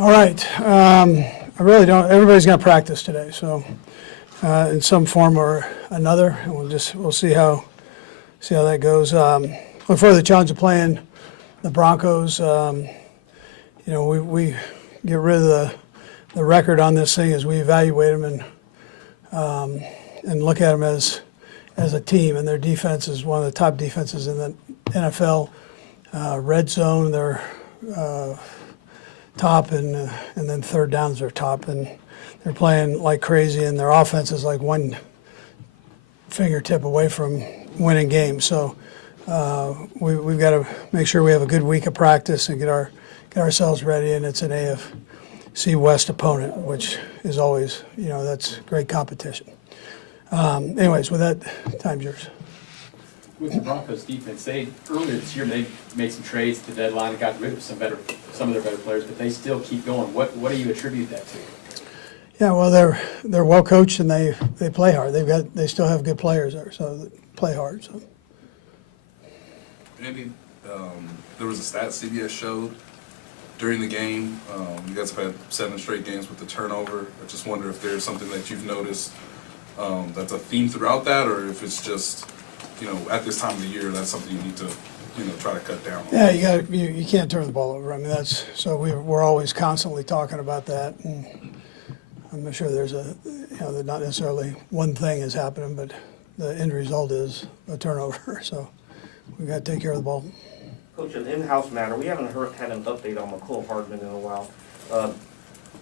All right. I really don't. Everybody's going to practice today, so in some form or another, and we'll see how that goes. Look for the challenge of playing the Broncos. We get rid of the record on this thing as we evaluate them and look at them as a team. And their defense is one of the top defenses in the NFL. Red zone, they're top, and then third downs are top, and they're playing like crazy, and their offense is like one fingertip away from winning games. So we've got to make sure we have a good week of practice and get ourselves ready, and it's an AFC West opponent, which is always, that's great competition. Anyways, with that, time's yours. With the Broncos defense, earlier this year they made some trades at the deadline and got rid of some of their better players, but they still keep going. What do you attribute that to? Yeah, well, they're well coached and they play hard. They still have good players there, so they play hard. So. Andy, there was a stat CBS showed during the game. You guys have had 7 straight games with the turnover. I just wonder if there's something that you've noticed that's a theme throughout that, or if it's just, at this time of the year, that's something you need to, try to cut down on. Yeah, you can't turn the ball over. I mean, we're always constantly talking about that, and I'm not sure there's that not necessarily one thing is happening, but the end result is a turnover. So we've got to take care of the ball. Coach, an in-house matter, we haven't had an update on McCole Hardman in a while.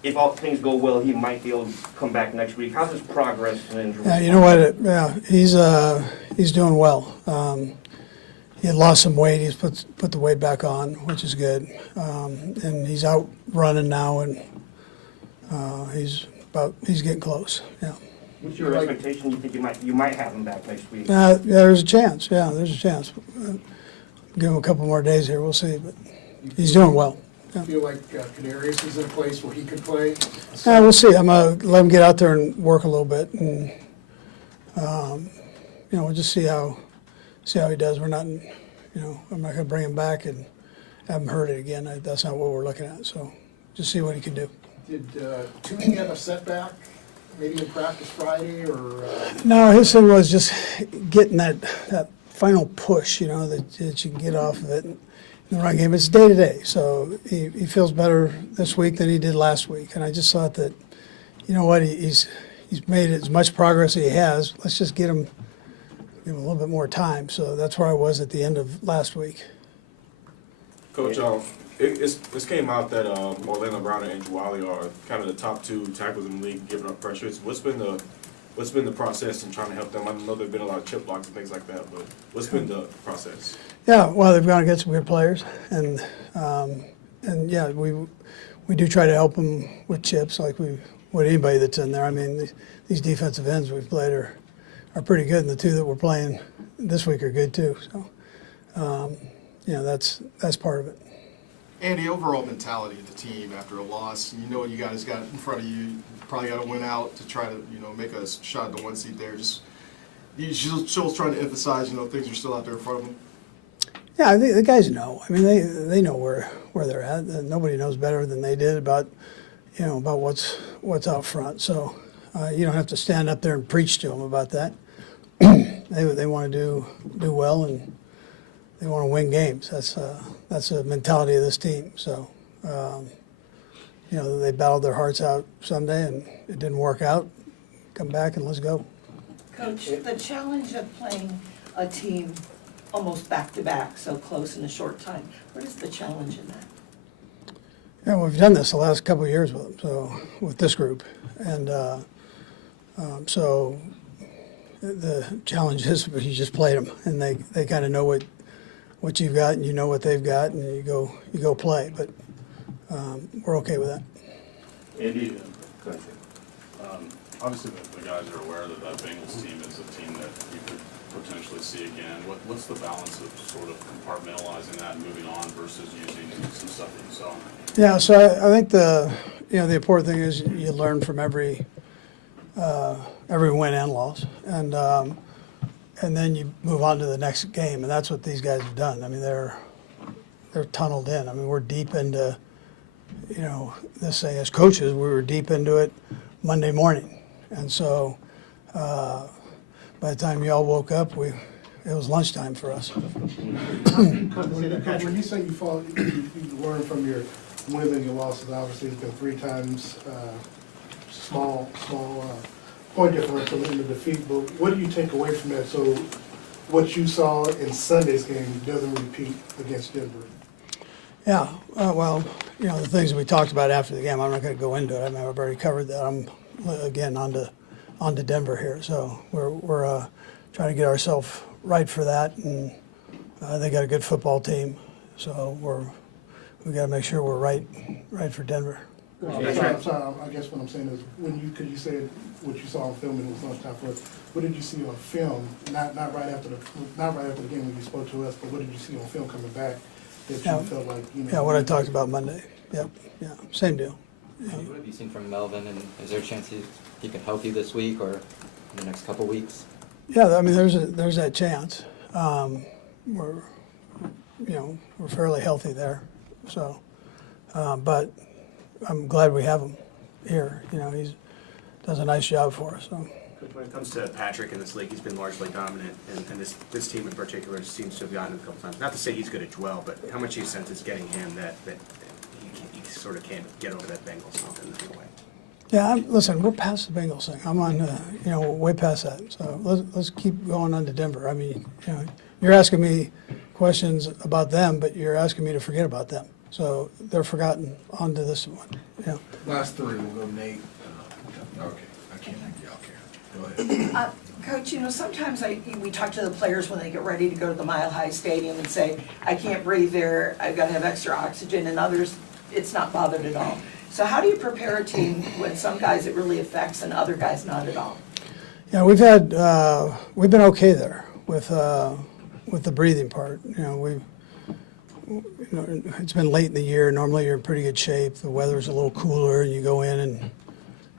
If all things go well, he might be able to come back next week. How's his progress in injury? Yeah, you know what? He's doing well. He had lost some weight. He's put the weight back on, which is good. And he's out running now, and he's getting close. Yeah. What's your expectation? You think you might have him back next week? There's a chance. Yeah, there's a chance. Give him a couple more days here. We'll see, but he's doing well. I feel like Kadarius is in a place where he could play. We'll see. I'm going to let him get out there and work a little bit, and we'll just see how he does. We're not, I'm not going to bring him back and have him hurt it again. That's not what we're looking at. So just see what he can do. Did Tooney have a setback, maybe in practice Friday, or? No, his thing was just getting that final push, that you can get off of it. In the run game, it's day to day, so he feels better this week than he did last week. And I just thought that, he's made as much progress as he has. Let's just give him a little bit more time. So that's where I was at the end of last week. Coach, this came out that Orlando Brown and Andrew Wiley are kind of the top 2 tackles in the league, giving up pressures. What's been the process in trying to help them? I know there've been a lot of chip blocks and things like that, but what's been the process? Yeah, well, they've gone against some good players, and yeah, we do try to help them with chips like we would anybody that's in there. I mean, these defensive ends we've played are pretty good, and the 2 that we're playing this week are good too. So, that's part of it. Andy, overall mentality of the team after a loss, you know what you guys got in front of you. You probably got to win out to try to, make a shot at the 1 seed there. Just you still trying to emphasize, things are still out there in front of them. Yeah, the guys know. I mean, they know where they're at. Nobody knows better than they did about what's out front. So you don't have to stand up there and preach to them about that. They want to do well, and they want to win games. That's a mentality of this team. So they battled their hearts out Sunday, and it didn't work out. Come back and let's go. Coach, the challenge of playing a team almost back-to-back, so close in a short time, what is the challenge in that? Yeah, we've done this the last couple of years with them, so with this group, and so the challenge is you just played them, and they kind of know what you've got, and you know what they've got, and you go play. But we're okay with that. Andy, obviously the guys are aware that Bengals team is a team that you could potentially see again. What's the balance of sort of compartmentalizing that and moving on versus using some stuff that you saw? Yeah, so I think the important thing is you learn from every win and loss, and then you move on to the next game, and that's what these guys have done. I mean, they're tunneled in. I mean, we're deep into this thing as coaches, we were deep into it Monday morning. And so by the time y'all woke up, it was lunchtime for us. When you say you learn from your wins and your losses, obviously it's been 3 times small point differential in the defeat, but what do you take away from that so what you saw in Sunday's game doesn't repeat against Denver? Yeah, well, the things we talked about after the game, I'm not going to go into it. I mean, I've already covered that. I'm, again, on to Denver here. So we're trying to get ourselves right for that, and they got a good football team. So we got to make sure we're right for Denver. Well, I'm sorry, I guess what I'm saying is, because you said what you saw on film and it was lunchtime for us, what did you see on film, not right after the game when you spoke to us, but what did you see on film coming back that you felt like, Yeah, what I talked about Monday. Yep, yeah, same deal. Yeah. What have you seen from Melvin, and is there a chance he can help you this week or in the next couple weeks? Yeah, I mean, there's that chance. We're fairly healthy there, so, but I'm glad we have him here. He does a nice job for us. So. When it comes to Patrick in this league, he's been largely dominant, and this team in particular seems to have gotten him a couple times. Not to say he's good at dwell, but how much do you sense is getting him that he sort of can't get over that Bengals hump in a way? Yeah, listen, we're past the Bengals thing. I'm on, way past that. So let's keep going on to Denver. I mean, you're asking me questions about them, but you're asking me to forget about them. So they're forgotten. On to this one. Yeah. Last 3, we'll go Nate. Okay, I can't think y'all care. Go ahead. Coach, sometimes we talk to the players when they get ready to go to the Mile High Stadium and say, I can't breathe there, I've got to have extra oxygen, and others, it's not bothered at all. So how do you prepare a team when some guys it really affects and other guys not at all? Yeah, we've been okay there with the breathing part. It's been late in the year. Normally you're in pretty good shape. The weather's a little cooler, and you go in and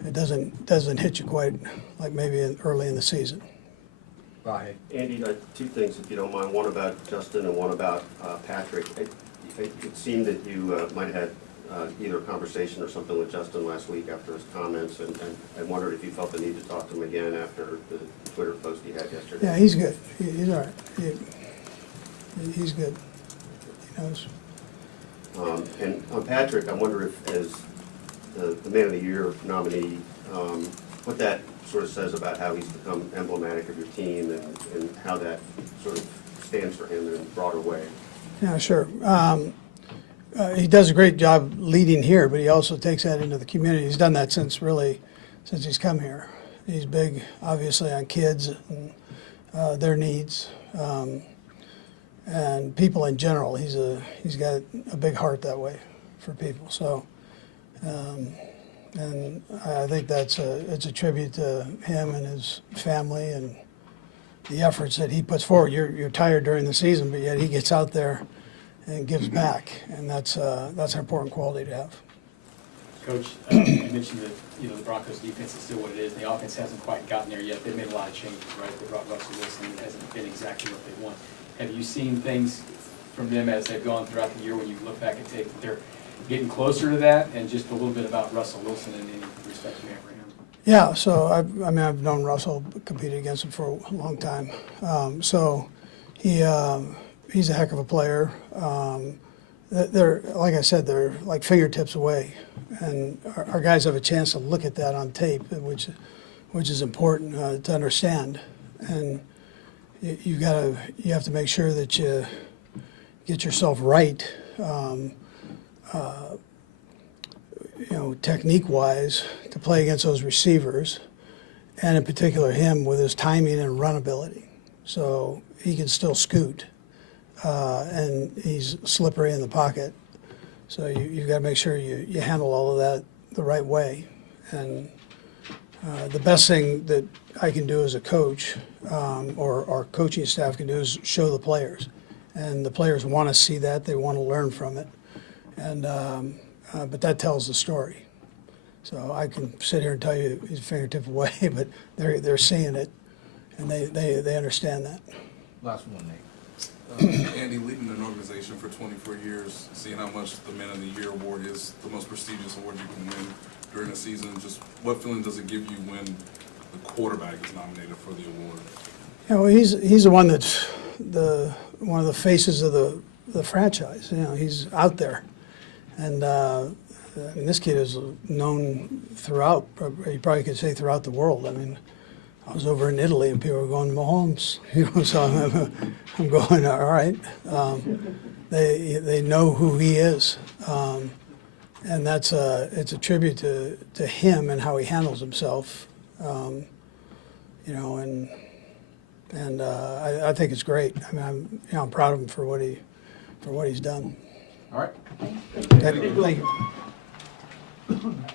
it doesn't hit you quite like maybe early in the season. Bye. Andy, 2 things if you don't mind. One about Justin and one about Patrick. It seemed that you might have had either a conversation or something with Justin last week after his comments, and I wondered if you felt the need to talk to him again after the Twitter post he had yesterday. Yeah, he's good. He's all right. He's good. He knows. And on Patrick, I wonder if, as the Man of the Year nominee, what that sort of says about how he's become emblematic of your team and how that sort of stands for him in a broader way. Yeah, sure. He does a great job leading here, but he also takes that into the community. He's done that since he's come here. He's big, obviously, on kids and their needs. And people in general. He's got a big heart that way for people. So, and I think it's a tribute to him and his family and the efforts that he puts forward. You're tired during the season, but yet he gets out there and gives back, and that's an important quality to have. Coach, you mentioned that the Broncos defense is still what it is. The offense hasn't quite gotten there yet. They've made a lot of changes, right? They brought Russell Wilson. It hasn't been exactly what they want. Have you seen things from them as they've gone throughout the year when you look back and take that they're getting closer to that? And just a little bit about Russell Wilson and any respect you have for him. Yeah, so I've known Russell, competed against him for a long time. So he's a heck of a player. They're, like I said, they're like fingertips away, and our guys have a chance to look at that on tape, which is important to understand. And you have to make sure that you get yourself right, technique-wise, to play against those receivers, and in particular him with his timing and run ability. So he can still scoot, and he's slippery in the pocket. So you've got to make sure you handle all of that the right way. And the best thing that I can do as a coach, or our coaching staff can do, is show the players. And the players want to see that. They want to learn from it. And but that tells the story. So I can sit here and tell you he's a fingertip away, but they're seeing it, and they understand that. Last one, Nate. Andy, leading an organization for 24 years, seeing how much the Man of the Year award is the most prestigious award you can win during a season, just what feeling does it give you when the quarterback is nominated for the award? You know, he's the one that's one of the faces of the franchise. You know, he's out there, and this kid is known throughout. You probably could say throughout the world. I mean, I was over in Italy and people were going Mahomes. You know, so I'm going all right. They know who he is, and it's a tribute to him and how he handles himself. You know, and I think it's great. I mean, I'm proud of him for what he's done. All right. Okay, thank you.